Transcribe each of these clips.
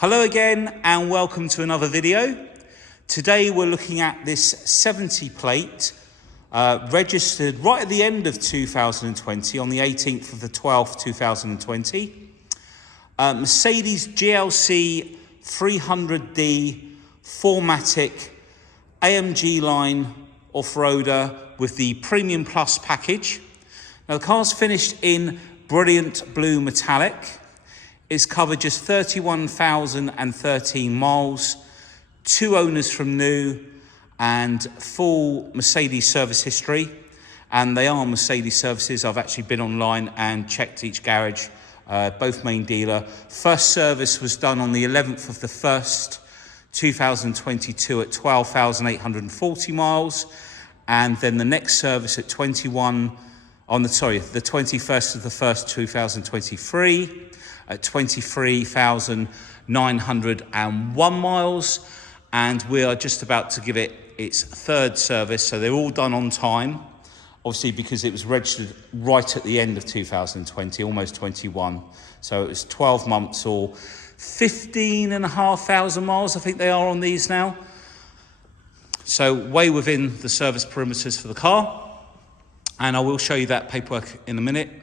Hello again and welcome to another video. Today we're looking at this 70 plate registered right at the end of 2020 on the 18th of the 12th 2020. Mercedes GLC 300d 4MATIC AMG line off-roader with the Premium Plus package. Now the car's finished in brilliant blue metallic. It's covered just 31,013 miles, 2 owners from new, and full Mercedes service history. And they are Mercedes services. I've actually been online and checked each garage, both main dealer. First service was done on the 11th of the 1st, 2022 at 12,840 miles. And then the next service at the 21st of the 1st, 2023. At 23,901 miles, and we are just about to give it its third service. So they're all done on time, obviously because it was registered right at the end of 2020, almost 21. So it was 12 months or 15,500 miles, I think they are on these now. So way within the service perimeters for the car. And I will show you that paperwork in a minute.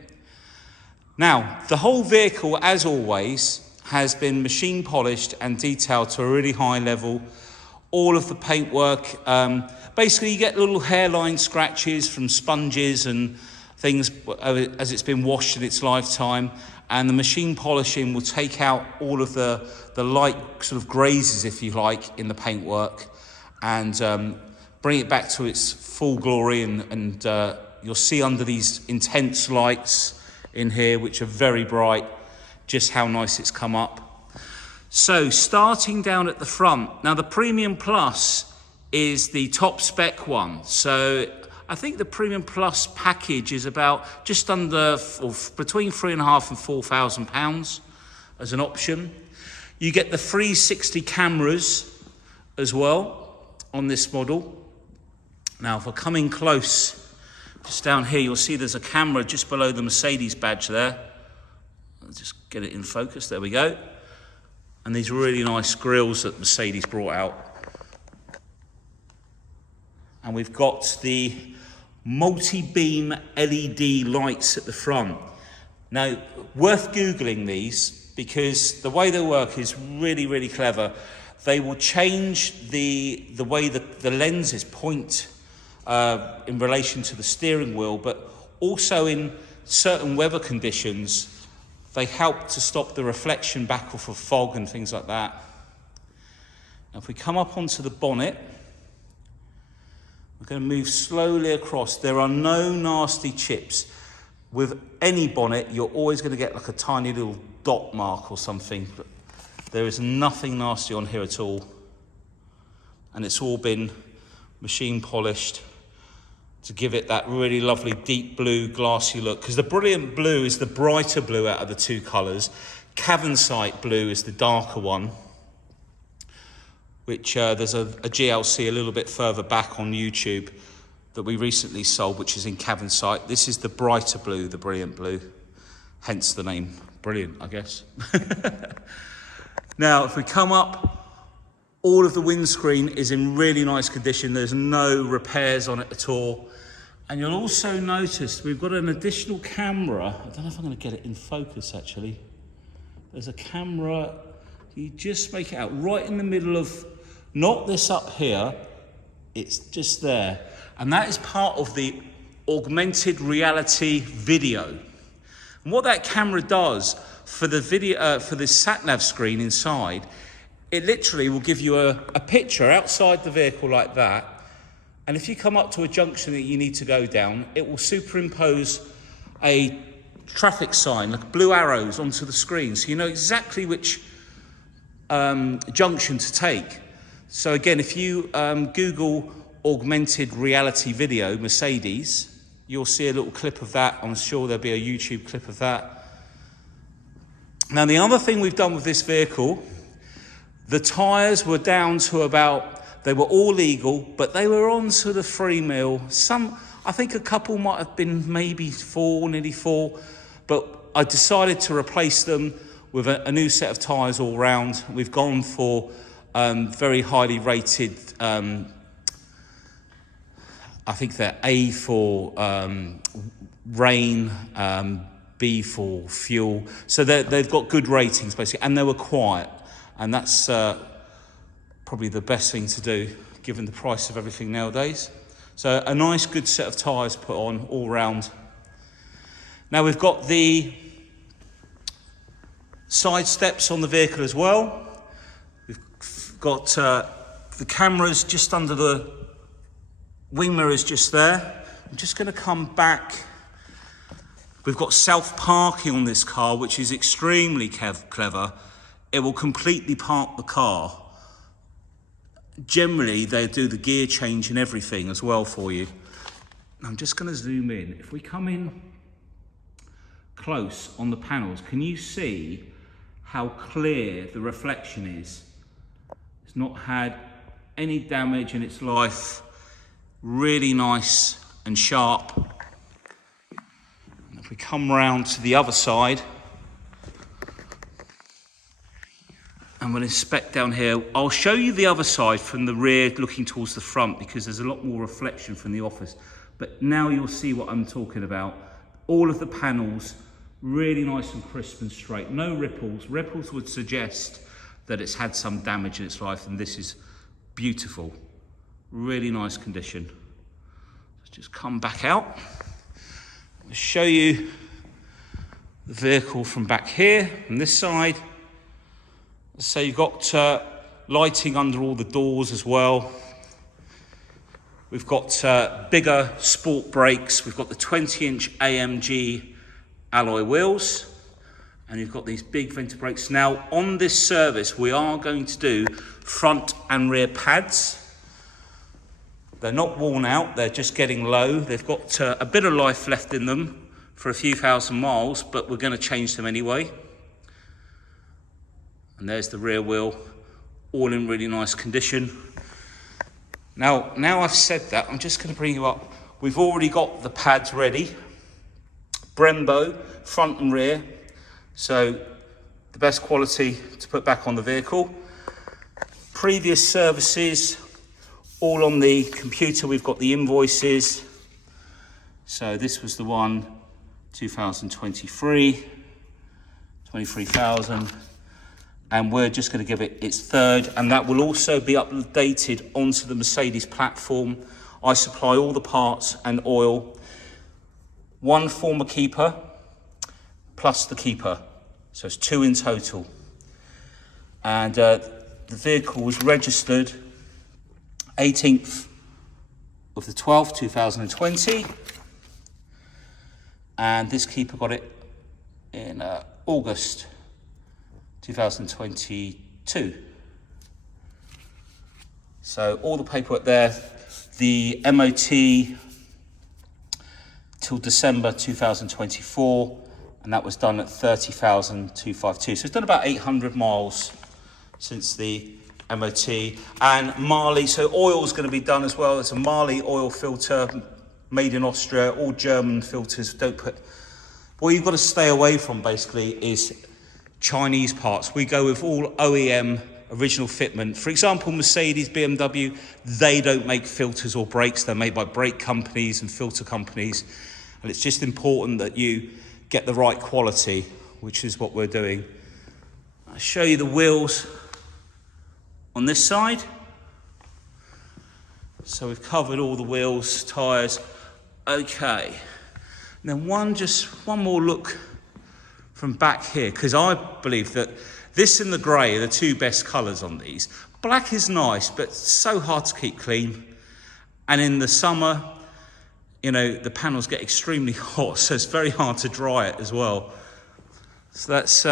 Now, the whole vehicle, as always, has been machine polished and detailed to a really high level. All of the paintwork, basically you get little hairline scratches from sponges and things as it's been washed in its lifetime. And the machine polishing will take out all of the light sort of grazes, if you like, in the paintwork and bring it back to its full glory. And you'll see under these intense lights in here, which are very bright, just how nice it's come up. So starting down at the front, now the Premium Plus is the top spec one. So I think the Premium Plus package is about just under, or between £3,500 and £4,000 as an option. You get the 360 cameras as well on this model. Now if I come in close, just down here, you'll see there's a camera just below the Mercedes badge there. I'll just get it in focus, there we go. And these really nice grills that Mercedes brought out. And we've got the multi-beam LED lights at the front. Now, worth Googling these because the way they work is really, really clever. They will change the way that the lenses point in relation to the steering wheel, but also in certain weather conditions, they help to stop the reflection back off of fog and things like that. Now, if we come up onto the bonnet, we're going to move slowly across. There are no nasty chips. With any bonnet, you're always going to get like a tiny little dot mark or something, but there is nothing nasty on here at all. And it's all been machine polished to give it that really lovely deep blue glassy look, because the brilliant blue is the brighter blue out of the two colours. Cavensite blue is the darker one, which there's a GLC a little bit further back on YouTube that we recently sold, which is in Cavensite. This is the brighter blue, the brilliant blue, hence the name brilliant, I guess. Now if we come up, all of the windscreen is in really nice condition. There's no repairs on it at all. And you'll also notice we've got an additional camera. I don't know if I'm going to get it in focus, actually. There's a camera. You just make it out right in the middle of, not this up here, it's just there. And that is part of the augmented reality video. And what that camera does for the video, for the sat-nav screen inside, it literally will give you a picture outside the vehicle like that. And if you come up to a junction that you need to go down, it will superimpose a traffic sign, like blue arrows, onto the screen. So you know exactly which junction to take. So again, if you Google augmented reality video, Mercedes, you'll see a little clip of that. I'm sure there'll be a YouTube clip of that. Now, the other thing we've done with this vehicle, the tyres were down to about, they were all legal, but they were on sort of 3 mil. Some, I think a couple might have been maybe 4, nearly 4, but I decided to replace them with a new set of tyres all round. We've gone for very highly rated, I think they're A for rain, B for fuel. So they've got good ratings basically, and they were quiet. And that's probably the best thing to do given the price of everything nowadays. So a nice good set of tyres put on all round. Now we've got the side steps on the vehicle as well. We've got the cameras just under the wing mirrors just there. I'm just going to come back. We've got self-parking on this car, which is extremely clever. It will completely park the car. Generally, they do the gear change and everything as well for you. I'm just going to zoom in. If we come in close on the panels, can you see how clear the reflection is? It's not had any damage in its life. Really nice and sharp. And if we come round to the other side, and we'll inspect down here. I'll show you the other side from the rear looking towards the front because there's a lot more reflection from the office. But now you'll see what I'm talking about. All of the panels, really nice and crisp and straight. No ripples. Ripples would suggest that it's had some damage in its life, and this is beautiful. Really nice condition. Let's just come back out. I'll show you the vehicle from back here, from this side. So you've got lighting under all the doors as well. We've got bigger sport brakes. We've got the 20-inch AMG alloy wheels. And you've got these big venti brakes. Now, on this service, we are going to do front and rear pads. They're not worn out. They're just getting low. They've got a bit of life left in them for a few thousand miles, but we're going to change them anyway. And there's the rear wheel, all in really nice condition. Now I've said that, I'm just going to bring you up. We've already got the pads ready. Brembo, front and rear. So the best quality to put back on the vehicle. Previous services, all on the computer. We've got the invoices. So this was the one, 2023, 23,000. And we're just going to give it its third, and that will also be updated onto the Mercedes platform. I supply all the parts and oil. One former keeper plus the keeper, so it's 2 in total. And the vehicle was registered 18th of the 12th, 2020, and this keeper got it in August 2022. So all the paperwork there, the MOT till December 2024, and that was done at 30,252. So it's done about 800 miles since the MOT. And Marley, so oil's going to be done as well. It's a Marley oil filter made in Austria, all German filters. Don't put, what you've got to stay away from basically is Chinese parts. We go with all OEM original fitment. For example, Mercedes, BMW, they don't make filters or brakes. They're made by brake companies and filter companies. And it's just important that you get the right quality, which is what we're doing. I'll show you the wheels on this side. So we've covered all the wheels, tyres. Okay. And then one more look from back here, because I believe that this and the grey are the two best colours on these. Black is nice, but so hard to keep clean. And in the summer, you know, the panels get extremely hot, so it's very hard to dry it as well. So let's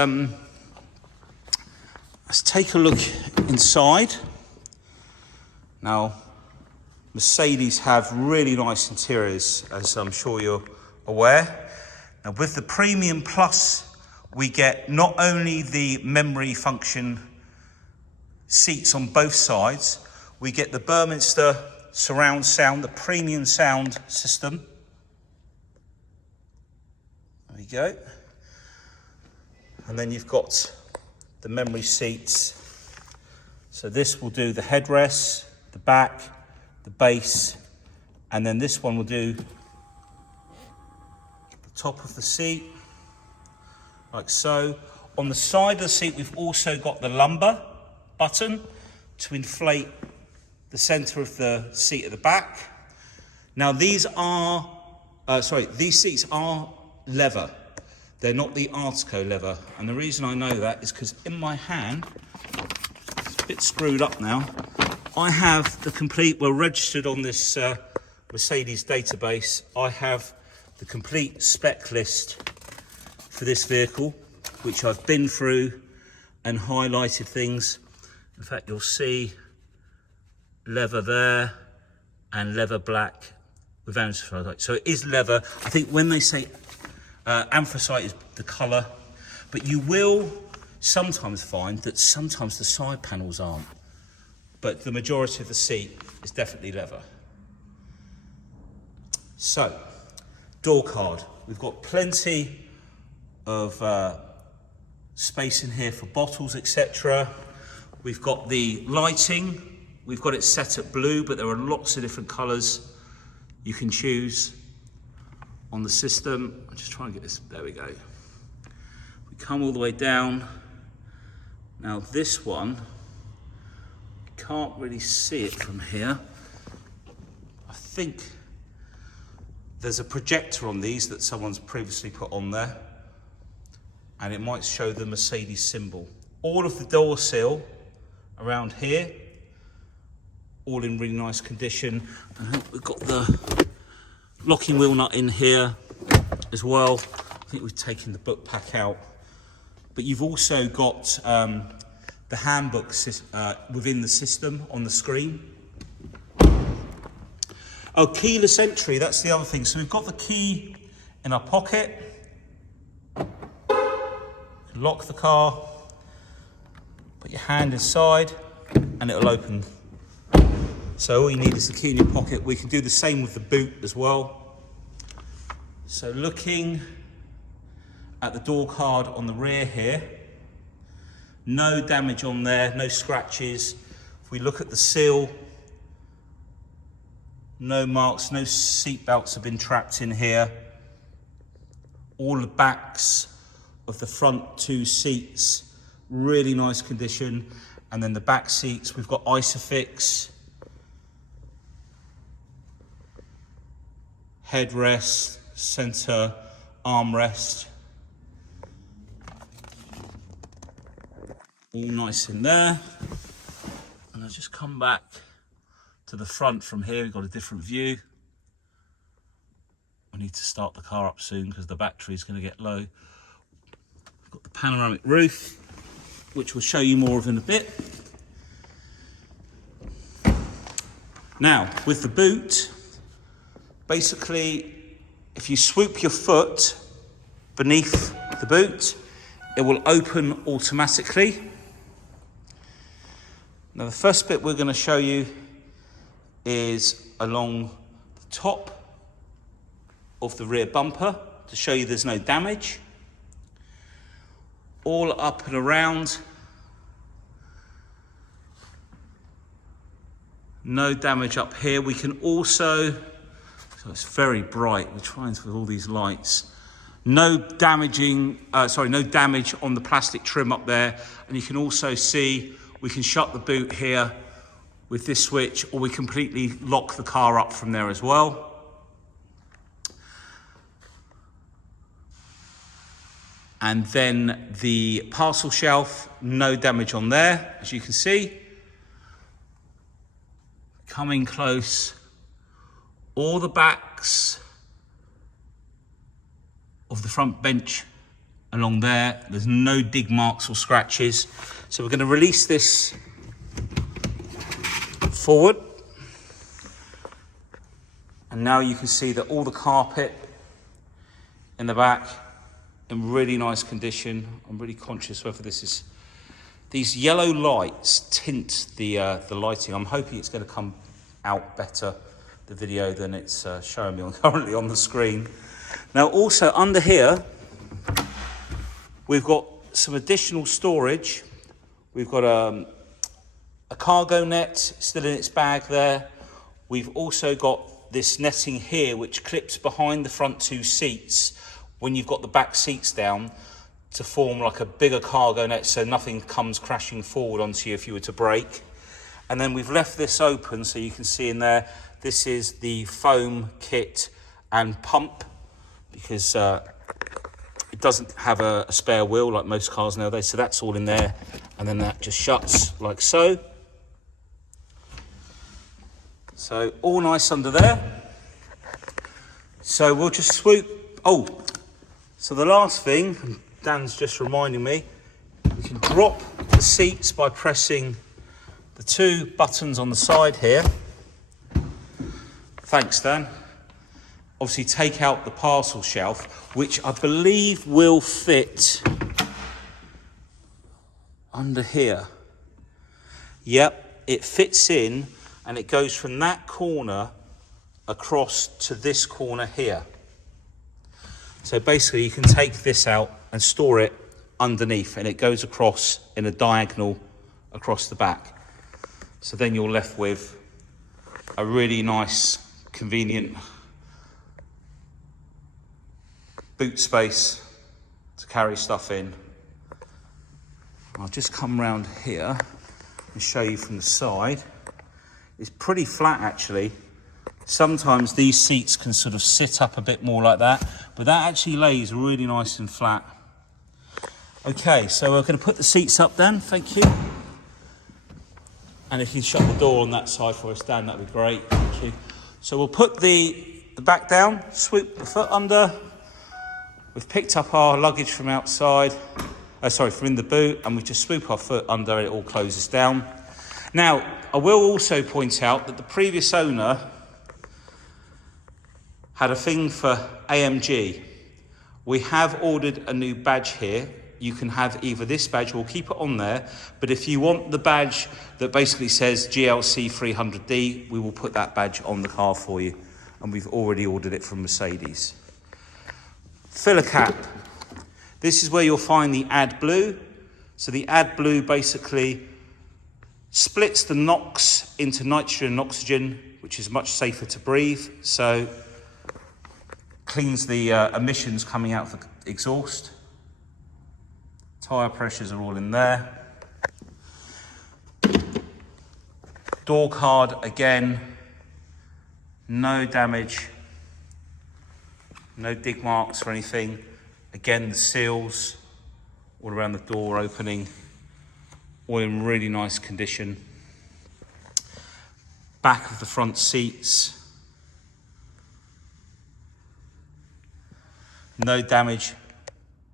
take a look inside. Now, Mercedes have really nice interiors, as I'm sure you're aware. Now, with the Premium Plus, we get not only the memory function seats on both sides, we get the Burmester surround sound, the premium sound system. There we go. And then you've got the memory seats. So this will do the headrest, the back, the base, and then this one will do the top of the seat, like so. On the side of the seat, we've also got the lumbar button to inflate the center of the seat at the back. Now these seats are leather. They're not the Artico leather. And the reason I know that is because in my hand, it's a bit screwed up now, I have the complete, we're registered on this Mercedes database. I have the complete spec list for this vehicle, which I've been through and highlighted things. In fact, you'll see leather there and leather black with anthracite. So it is leather. I think when they say anthracite is the colour, but you will sometimes find that sometimes the side panels aren't. But the majority of the seat is definitely leather. So, door card. We've got plenty of space in here for bottles, etc. We've got the lighting. We've got it set at blue, but there are lots of different colours you can choose on the system. I'm just trying to get this, there we go. We come all the way down. Now this one, can't really see it from here. I think there's a projector on these that someone's previously put on there, and it might show the Mercedes symbol. All of the door sill around here, all in really nice condition. I think we've got the locking wheel nut in here as well. I think we've taken the book pack out. But you've also got the handbook within the system on the screen. Oh, keyless entry, that's the other thing. So we've got the key in our pocket. Lock the car, put your hand inside, and it'll open. So all you need is the key in your pocket. We can do the same with the boot as well. So looking at the door card on the rear here, no damage on there, no scratches. If we look at the sill, no marks, no seat belts have been trapped in here. All the backs of the front two seats, really nice condition. And then the back seats, we've got Isofix, headrest, center armrest, all nice in there. And I'll just come back to the front from here. We've got a different view. I need to start the car up soon because the battery is going to get low. We've got the panoramic roof, which we'll show you more of in a bit. Now, with the boot, basically, if you swoop your foot beneath the boot, it will open automatically. Now, the first bit we're going to show you is along the top of the rear bumper to show you there's no damage. All up and around, no damage up here. We can also, so it's very bright, we're trying with all these lights. No damage on the plastic trim up there. And you can also see we can shut the boot here with this switch, or we completely lock the car up from there as well. And then the parcel shelf, no damage on there, as you can see. Coming close, all the backs of the front bench along there, there's no dig marks or scratches. So we're going to release this forward. And now you can see that all the carpet in the back in really nice condition. I'm really conscious whether this is, these yellow lights tint the lighting. I'm hoping it's going to come out better, the video, than it's showing me currently on the screen. Now also under here, we've got some additional storage. We've got a cargo net still in its bag there. We've also got this netting here which clips behind the front two seats when you've got the back seats down to form like a bigger cargo net so nothing comes crashing forward onto you if you were to brake. And then we've left this open so you can see in there, this is the foam kit and pump, because it doesn't have a spare wheel like most cars nowadays, so that's all in there, and then that just shuts like so. So all nice under there. So we'll just swoop. Oh, so the last thing, Dan's just reminding me, we can drop the seats by pressing the two buttons on the side here. Thanks, Dan. Obviously take out the parcel shelf, which I believe will fit under here. Yep, it fits in and it goes from that corner across to this corner here. So basically you can take this out and store it underneath, and it goes across in a diagonal across the back. So then you're left with a really nice, convenient boot space to carry stuff in. I'll just come round here and show you from the side. It's pretty flat actually. Sometimes these seats can sort of sit up a bit more like that, but that actually lays really nice and flat. Okay, so we're going to put the seats up then, thank you. And if you shut the door on that side for us, Dan, that'd be great, thank you. So we'll put the back down, swoop the foot under. We've picked up our luggage from outside, from in the boot, and we just swoop our foot under and it all closes down. Now, I will also point out that the previous owner had a thing for AMG. We have ordered a new badge here. You can have either this badge, we'll keep it on there, but if you want the badge that basically says GLC 300d, we will put that badge on the car for you, and we've already ordered it from Mercedes. Filler cap. This is where you'll find the AdBlue. So the AdBlue basically splits the NOx into nitrogen and oxygen, which is much safer to breathe. So cleans the emissions coming out of the exhaust. Tyre pressures are all in there. Door card, again, no damage, no dig marks or anything. Again, the seals all around the door opening, all in really nice condition. Back of the front seats, no damage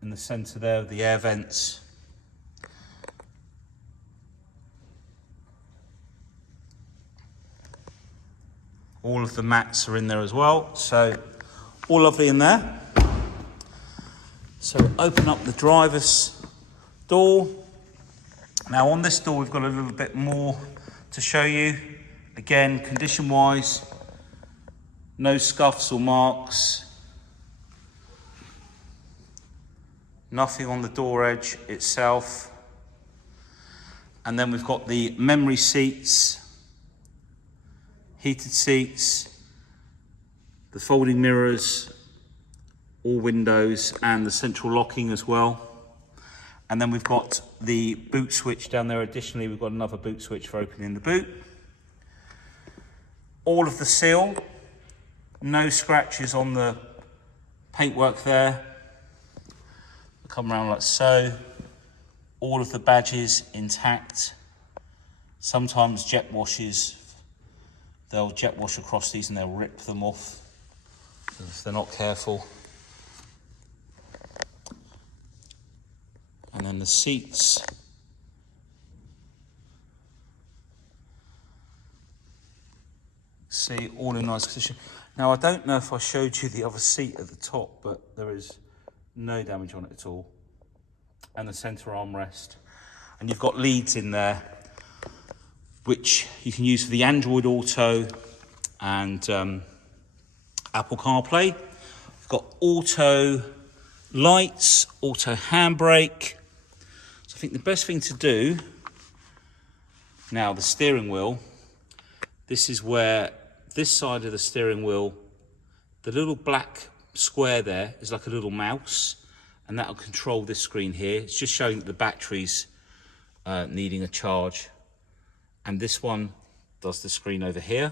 in the centre there of the air vents. All of the mats are in there as well, so all lovely in there. So open up the driver's door. Now on this door we've got a little bit more to show you. Again, condition wise, no scuffs or marks. Nothing on the door edge itself. And then we've got the memory seats, heated seats, the folding mirrors, all windows, and the central locking as well. And then we've got the boot switch down there. Additionally, we've got another boot switch for opening the boot. All of the seal, no scratches on the paintwork there. Come around like so. All of the badges intact. Sometimes jet washes, they'll jet wash across these and they'll rip them off if they're not careful. And then the seats. See, all in nice condition. Now I don't know if I showed you the other seat at the top, but there is no damage on it at all. And the centre armrest. And you've got leads in there, which you can use for the Android Auto and Apple CarPlay. We've got auto lights, auto handbrake, think the best thing to do now, the steering wheel, this is where this side of the steering wheel, the little black square there is like a little mouse, and that'll control this screen here. It's just showing that the battery's needing a charge, and this one does the screen over here.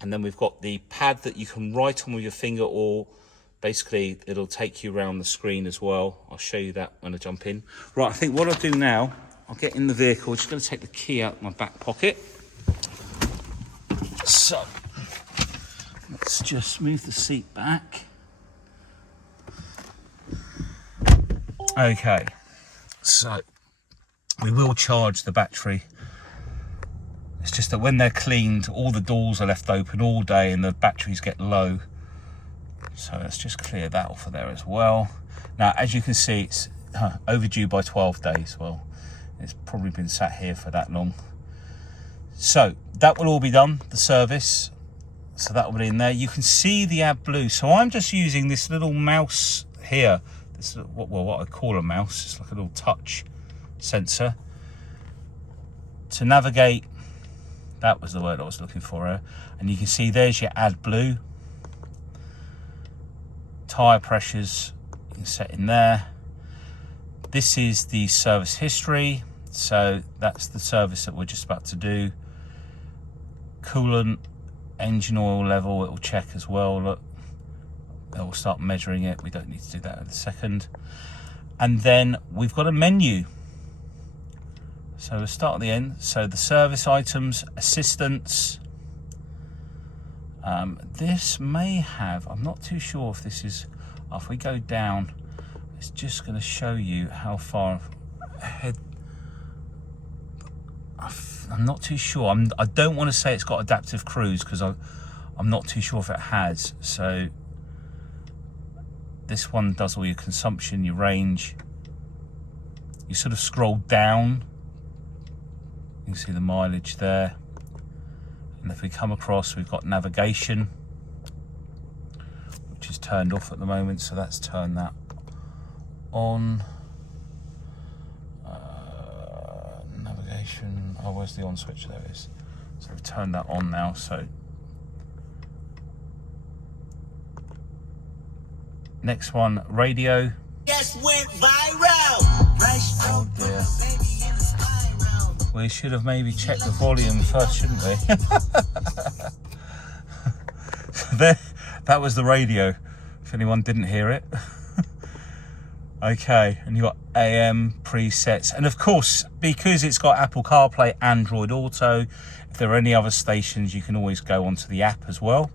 And then we've got the pad that you can write on with your finger, or basically it'll take you around the screen as well. I'll show you that when I jump in. Right, I think what I'll do now, I'll get in the vehicle. I'm just going to take the key out of my back pocket. So let's just move the seat back. Okay, so we will charge the battery. It's just that when they're cleaned, all the doors are left open all day and the batteries get low. So let's just clear that off of there as well. Now, as you can see, it's overdue by 12 days. Well, it's probably been sat here for that long. So that will all be done, the service. So that will be in there. You can see the AdBlue. So I'm just using this little mouse here. This is what I call a mouse. It's like a little touch sensor to navigate. That was the word I was looking for. And you can see there's your AdBlue. Tyre pressures you can set in there. This is the service history. So that's the service that we're just about to do. Coolant, engine oil level, it will check as well. Look, it will start measuring it. We don't need to do that in a second. And then we've got a menu. So we'll start at the end. So the service items, assistance. This may have, I'm not too sure if this is, if we go down, it's just going to show you how far ahead. I'm not too sure. I don't want to say it's got adaptive cruise because I'm not too sure if it has. So this one does all your consumption, your range. You sort of scroll down. You can see the mileage there. And if we come across, we've got navigation, which is turned off at the moment. So let's turn that on. Navigation. Oh, where's the on switch? There it is. So we've turned that on now. So next one, radio. Just went viral. Oh dear. We should have maybe checked the volume first, shouldn't we? There, that was the radio, if anyone didn't hear it. Okay, and you got AM presets. And of course, because it's got Apple CarPlay, Android Auto, if there are any other stations, you can always go onto the app as well.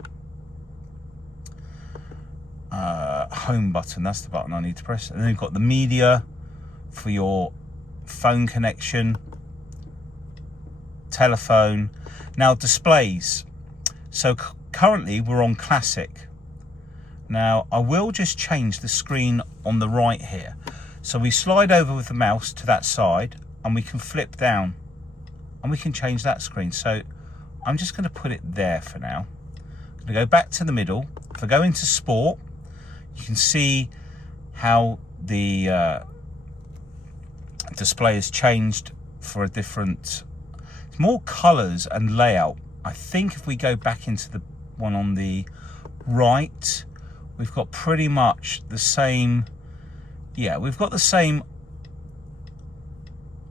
Home button, that's the button I need to press. And then you've got the media for your phone connection. Telephone. Now displays, so currently we're on classic. Now I will just change the screen on the right here, so we slide over with the mouse to that side and we can flip down and we can change that screen. So I'm just going to put it there for now. I'm going to go back to the middle. If I go into sport, you can see how the display has changed for a different, more colours and layout. I think if we go back into the one on the right, we've got pretty much the same, yeah, we've got the same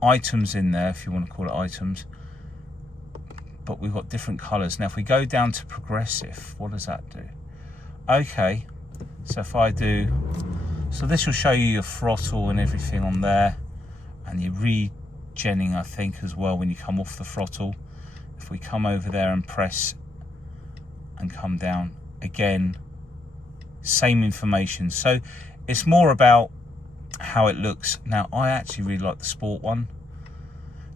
items in there, if you want to call it items, but we've got different colours. Now if we go down to progressive, what does that do? Okay, so if I do, so this will show you your throttle and everything on there, and your regenning, I think, as well when you come off the throttle. If we come over there and press and come down again, same information. So it's more about how it looks. Now I actually really like the sport one.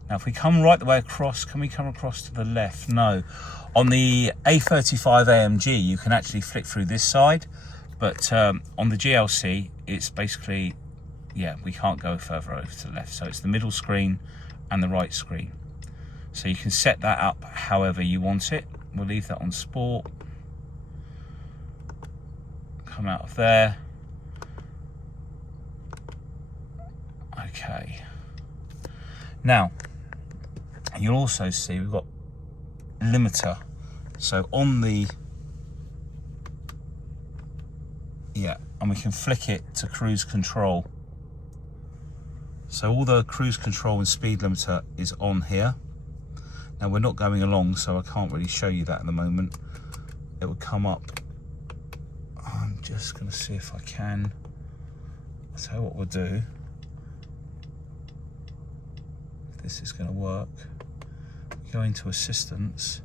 Now if we come right the way across, can we come across to the left? No. On the A35 AMG you can actually flick through this side, but on the GLC it's basically, yeah, we can't go further over to the left. So it's the middle screen and the right screen. So you can set that up however you want it. We'll leave that on sport. Come out of there. Okay. Now, you'll also see we've got limiter. So on the, yeah, and we can flick it to cruise control. So all the cruise control and speed limiter is on here. Now we're not going along, so I can't really show you that at the moment. It will come up. I'm just going to see if I can. I'll tell you what we'll do. If this is going to work. Go into assistance.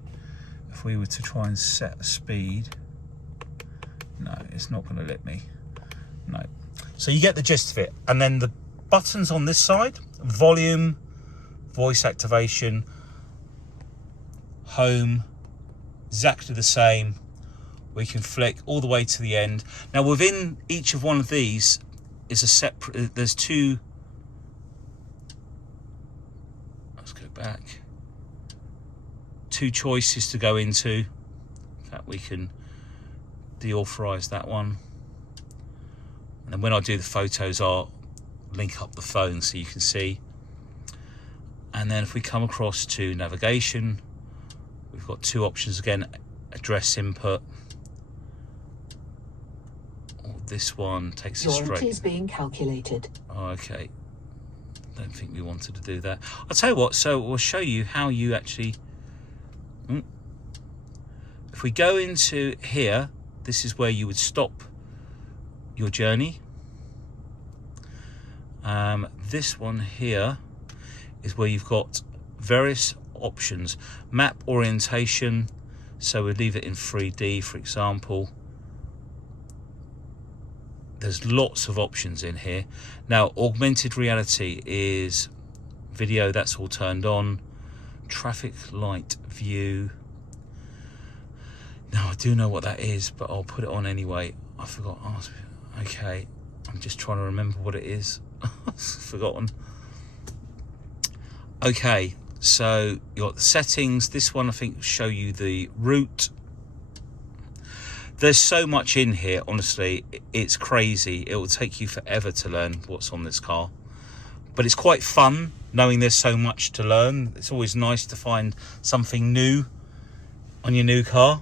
If we were to try and set a speed, no, it's not going to let me. No. So you get the gist of it. And then the buttons on this side, volume, voice activation, home, exactly the same. We can flick all the way to the end. Now within each of one of these is a separate, there's two, let's go back, two choices to go into. In fact, we can deauthorize that one. And then when I do the photos, I'll link up the phone so you can see. And then if we come across to navigation, we've got two options again, address input. Or this one takes us straight. Warranty is being calculated. Oh, okay. Don't think we wanted to do that. I'll tell you what, so we'll show you how you actually, if we go into here, this is where you would stop your journey. This one here is where you've got various options. Map orientation, so we'd leave it in 3D, for example. There's lots of options in here. Now, augmented reality is video, that's all turned on. Traffic light view. Now, I do know what that is, but I'll put it on anyway. I forgot. Oh, okay, I'm just trying to remember what it is. Forgotten. Okay, so you got the settings. This one I think will show you the route. There's so much in here, honestly, it's crazy. It will take you forever to learn what's on this car, but it's quite fun knowing there's so much to learn. It's always nice to find something new on your new car.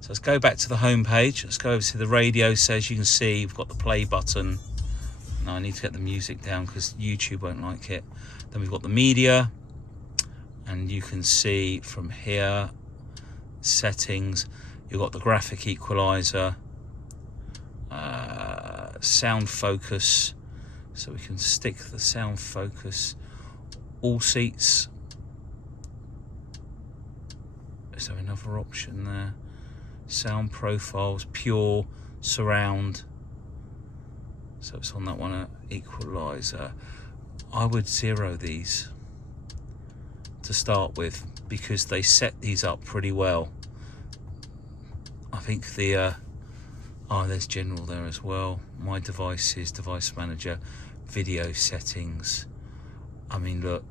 So let's go back to the home page. Let's go over to the radio. So as you can see, we've got the play button. Now I need to get the music down because YouTube won't like it. Then we've got the media, and you can see from here, settings, you've got the graphic equalizer, sound focus, so we can stick the sound focus, all seats. Is there another option there? Sound profiles, pure, surround. So it's on that one, equalizer. I would zero these to start with because they set these up pretty well. I think the there's general there as well. My devices, device manager, video settings. I mean, look,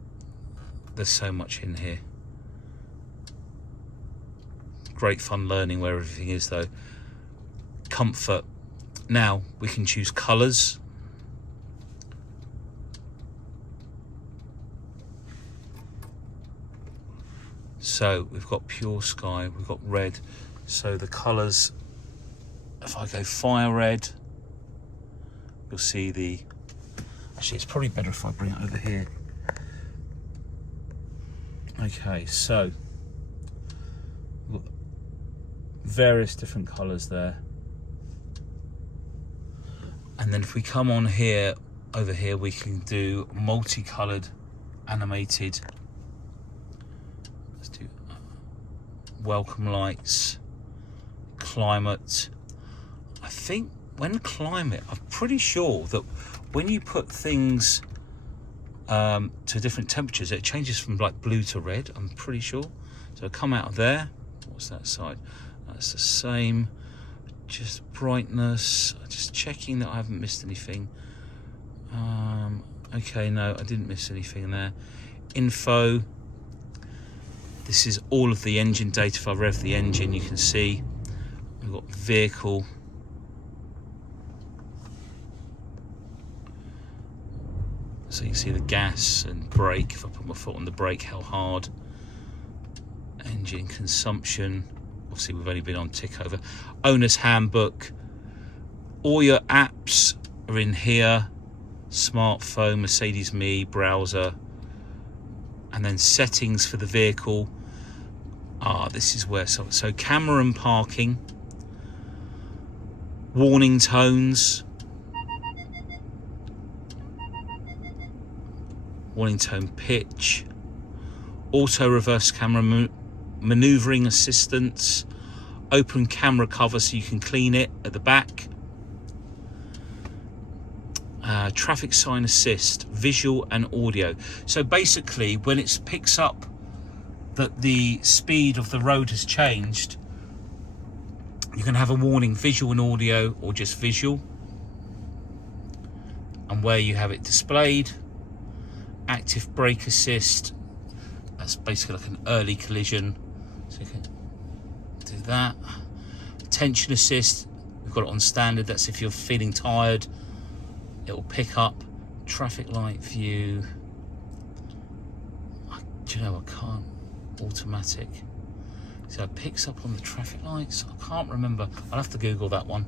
there's so much in here. Great fun learning where everything is though. Comfort. Now we can choose colors. So we've got pure sky, we've got red. So the colors, if I go fire red, you'll see the, actually it's probably better if I bring it over here. Okay, so we've got various different colors there. And then if we come on here, over here, we can do multicolored, animated. Let's do welcome lights, climate. I think when climate, I'm pretty sure that when you put things to different temperatures, it changes from like blue to red, I'm pretty sure. So come out of there. What's that side? That's the same. Just brightness, just checking that I haven't missed anything. Okay, no, I didn't miss anything in there. Info, this is all of the engine data. If I rev the engine, you can see we've got vehicle, So you can see the gas and brake. If I put my foot on the brake, how hard. Engine consumption. Obviously, we've only been on tick over. Owner's handbook. All your apps are in here. Smartphone, Mercedes Me, browser. And then settings for the vehicle. This is where, so camera and parking. Warning tones. Warning tone pitch. Auto reverse camera maneuvering assistance. Open camera cover so you can clean it at the back. Traffic sign assist, visual and audio. So basically, when it picks up that the speed of the road has changed, you can have a warning, visual and audio, or just visual. And where you have it displayed, active brake assist, that's basically like an early collision, so you can do that. Tension assist, we've got it on standard, that's if you're feeling tired, it'll pick up. Traffic light view, do you know, I can't, automatic, so it picks up on the traffic lights. I can't remember, I'll have to Google that one.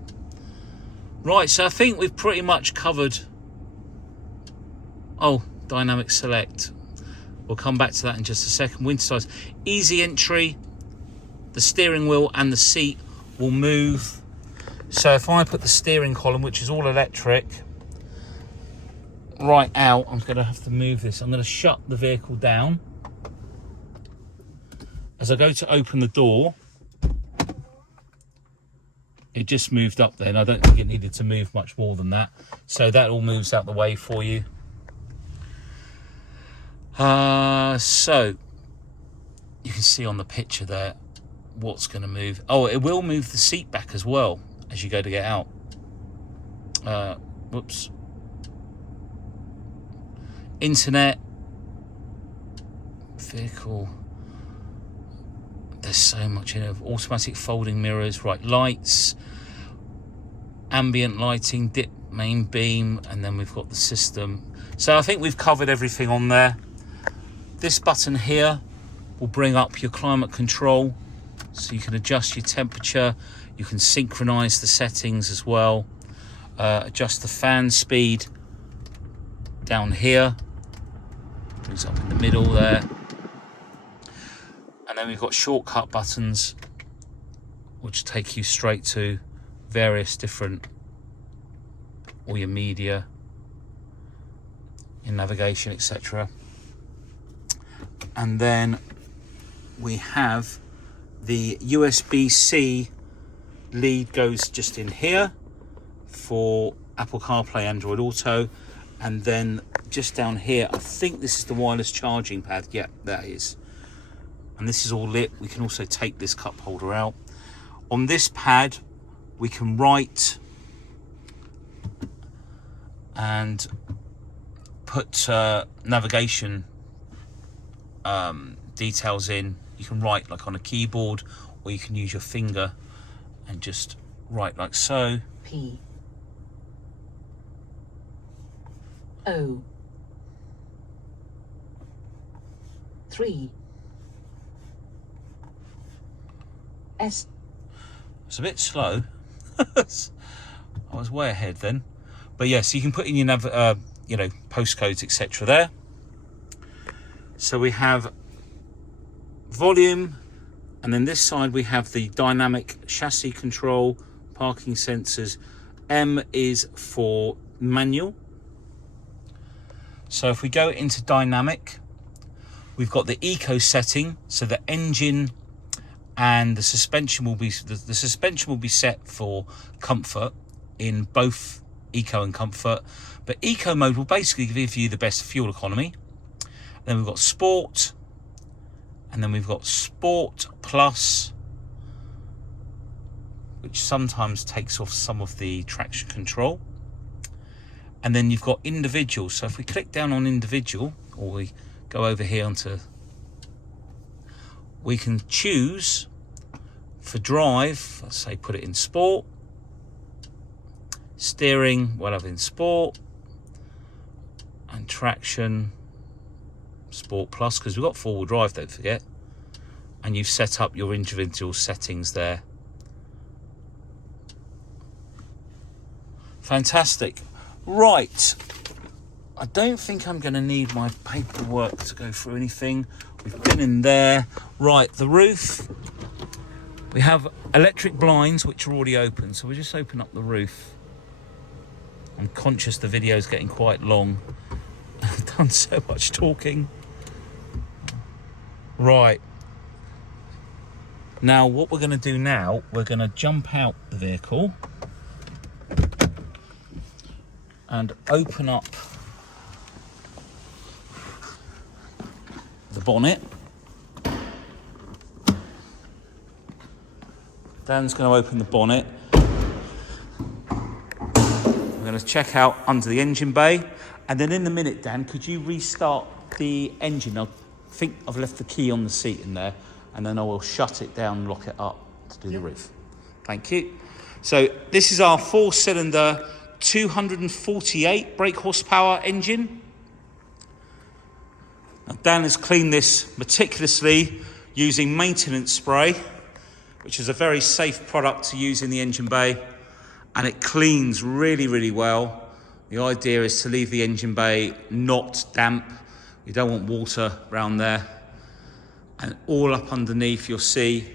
Right, so I think we've pretty much covered. Dynamic select, we'll come back to that in just a second. Winter tires, easy entry, the steering wheel and the seat will move. So if I put the steering column, which is all electric, right out, I'm going to have to move this. I'm going to shut the vehicle down. As I go to open the door, it just moved up then. I don't think it needed to move much more than that. So that all moves out the way for you. So you can see on the picture there what's going to move. It will move the seat back as well as you go to get out. Whoops. Internet, vehicle, there's so much in it. Automatic folding mirrors, right, lights, ambient lighting, dip main beam, and then we've got the system. So I think we've covered everything on there. This button here will bring up your climate control, so you can adjust your temperature, you can synchronize the settings as well, adjust the fan speed down here, brings up in the middle there, and then we've got shortcut buttons which take you straight to various different, all your media, your navigation, etc. And then we have the USB-C lead goes just in here for Apple CarPlay, Android Auto, and then just down here, I think this is the wireless charging pad. Yeah, that is. And this is all lit. We can also take this cup holder out. On this pad, we can write and put navigation details in. You can write like on a keyboard, or you can use your finger and just write like so. P O 3 S. It's a bit slow. I was way ahead then, but yes, you can put in your postcodes, etc. there. So we have volume, and then this side we have the dynamic chassis control, parking sensors. M is for manual. So if we go into dynamic, we've got the eco setting, so the engine and the suspension will be the suspension will be set for comfort in both eco and comfort, but eco mode will basically give you the best fuel economy. Then we've got sport, and then we've got sport plus, which sometimes takes off some of the traction control. And then you've got individual. So if we click down on individual, or we go over here onto, we can choose for drive, let's say put it in sport. Steering, we'll have in sport. And and traction, Sport Plus, because we've got four-wheel drive, don't forget. And you've set up your individual settings there. Fantastic. Right. I don't think I'm going to need my paperwork to go through anything. We've been in there. Right, the roof. We have electric blinds, which are already open. So we'll just open up the roof. I'm conscious the video is getting quite long. I've done so much talking. Right. Now, what we're going to do now, we're going to jump out the vehicle and open up the bonnet. Dan's going to open the bonnet. We're going to check out under the engine bay. And then in a minute, Dan, could you restart the engine? I think I've left the key on the seat in there. And then I will shut it down and lock it up to do the roof. Thank you. So this is our 4-cylinder, 248 brake horsepower engine. Now, Dan has cleaned this meticulously using maintenance spray, which is a very safe product to use in the engine bay, and it cleans really, really well. The idea is to leave the engine bay not damp. You don't want water around there. And all up underneath, you'll see,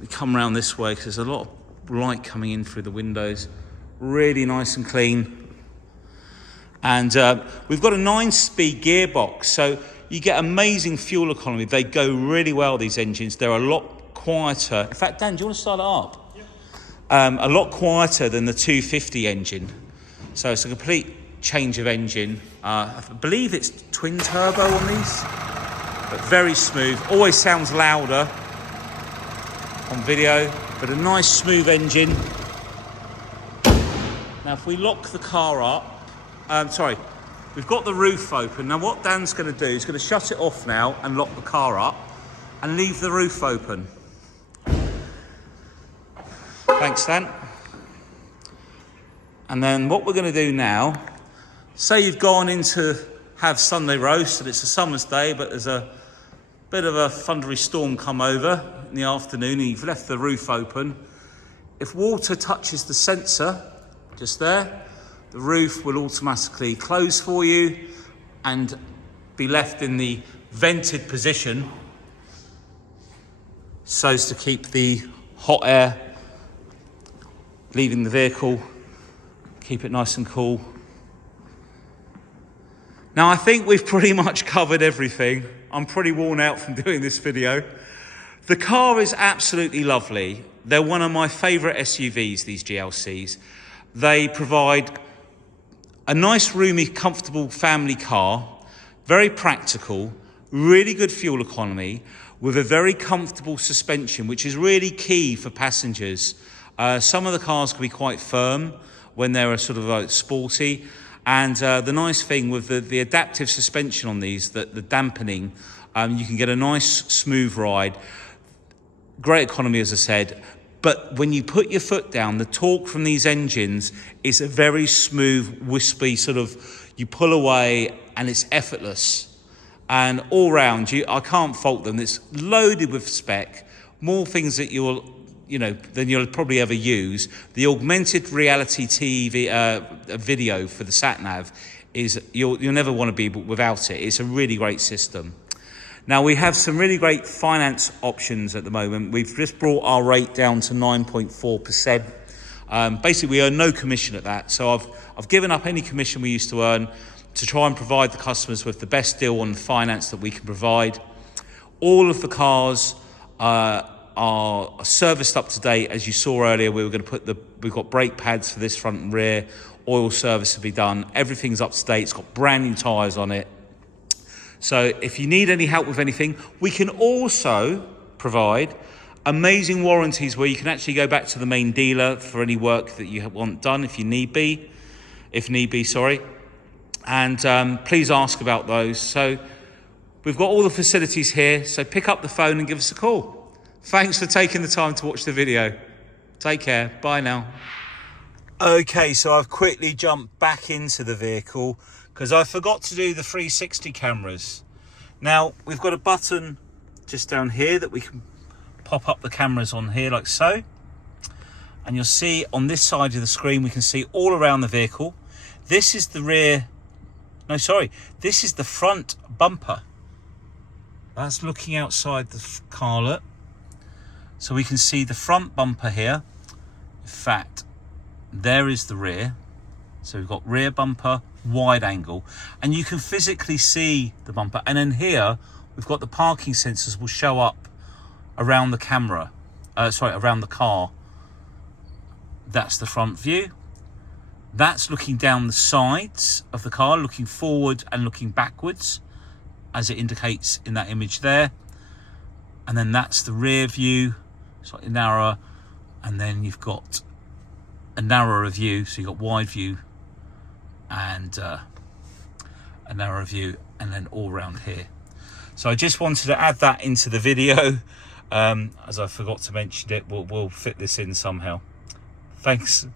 we come around this way because there's a lot of light coming in through the windows. Really nice and clean. And we've got a 9-speed gearbox, so you get amazing fuel economy. They go really well, these engines. They're a lot quieter. In fact, Dan, do you want to start it up? Yeah. A lot quieter than the 250 engine. So it's a complete change of engine. I believe it's twin turbo on these, but very smooth. Always sounds louder on video, but a nice smooth engine. Now, if we lock the car up, we've got the roof open. Now, what Dan's going to do is going to shut it off now and lock the car up and leave the roof open. Thanks, Dan. And then what we're going to do now, say you've gone in to have Sunday roast and it's a summer's day, but there's a bit of a thundery storm come over in the afternoon and you've left the roof open. If water touches the sensor just there, the roof will automatically close for you and be left in the vented position so as to keep the hot air leaving the vehicle, keep it nice and cool. Now, I think we've pretty much covered everything. I'm pretty worn out from doing this video. The car is absolutely lovely. They're one of my favourite SUVs, these GLCs. They provide a nice, roomy, comfortable family car, very practical, really good fuel economy, with a very comfortable suspension, which is really key for passengers. Some of the cars can be quite firm when they're sort of sporty. And the nice thing with the adaptive suspension on these, the dampening, you can get a nice smooth ride. Great economy, as I said. But when you put your foot down, the torque from these engines is a very smooth, wispy sort of, you pull away and it's effortless. And all round, I can't fault them. It's loaded with spec, more things that than you'll probably ever use. The augmented reality TV video for the sat-nav is, you'll never want to be without it. It's a really great system. Now, we have some really great finance options at the moment. We've just brought our rate down to 9.4%. Basically, we earn no commission at that. So I've given up any commission we used to earn to try and provide the customers with the best deal on the finance that we can provide. All of the cars are serviced up to date. As you saw earlier, we've got brake pads for this front and rear. Oil service to be done. Everything's up to date. It's got brand new tyres on it. So if you need any help with anything, we can also provide amazing warranties where you can actually go back to the main dealer for any work that you want done if need be. And please ask about those. So we've got all the facilities here. So pick up the phone and give us a call. Thanks for taking the time to watch the video. Take care. Bye now. Okay, so I've quickly jumped back into the vehicle because I forgot to do the 360 cameras. Now, we've got a button just down here that we can pop up the cameras on here like so. And you'll see on this side of the screen, we can see all around the vehicle. This is the rear, no, sorry, this is the front bumper. That's looking outside the car, look. So we can see the front bumper here. In fact, there is the rear. So we've got rear bumper, wide angle, and you can physically see the bumper. And then here, we've got the parking sensors will show up around the camera, around the car. That's the front view. That's looking down the sides of the car, looking forward and looking backwards, as it indicates in that image there. And then that's the rear view, slightly narrower. And then you've got a narrower view, so you've got wide view and a narrower view, and then all around here. So I just wanted to add that into the video, as I forgot to mention it. We'll fit this in somehow. Thanks.